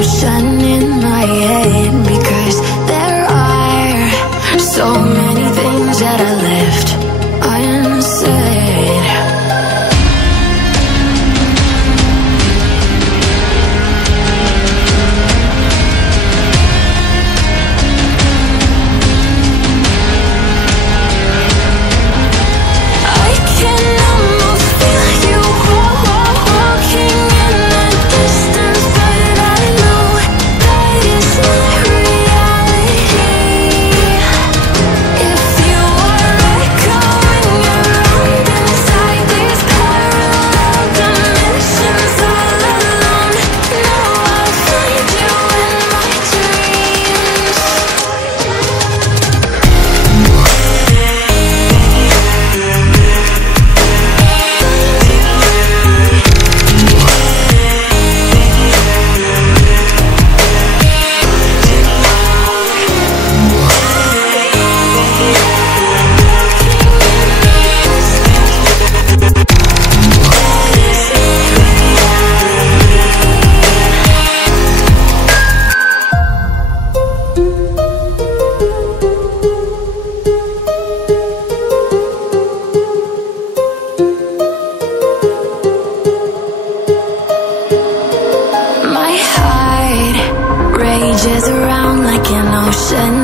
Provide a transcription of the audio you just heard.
ocean in my head, because there are so many things that I left unsaid. I can almost feel you walking in the distance, but I know that it's not reality. If you are echoing around inside these parallel dimensions all alone, now I'll find you in my dreams. My heart rages around like an ocean